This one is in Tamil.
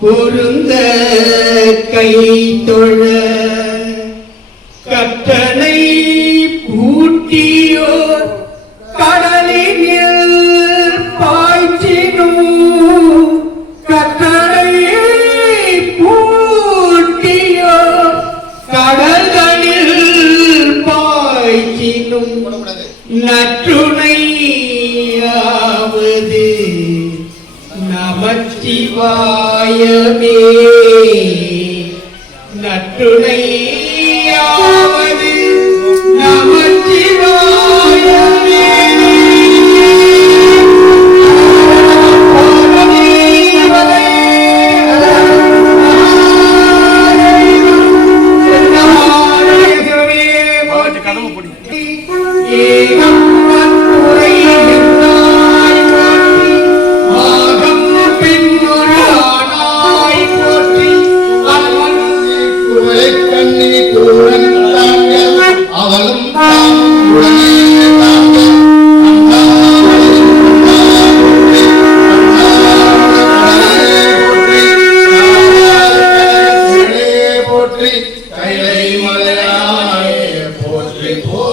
பொருந்த கை தொழ கட்டளை பூட்டியோ நமச்சிவாயமே நட்டுணை ஏகம் கண்ணி கூடன் தாங்க அவளும் போற்றி கைலை மலையாயே போற்றி போ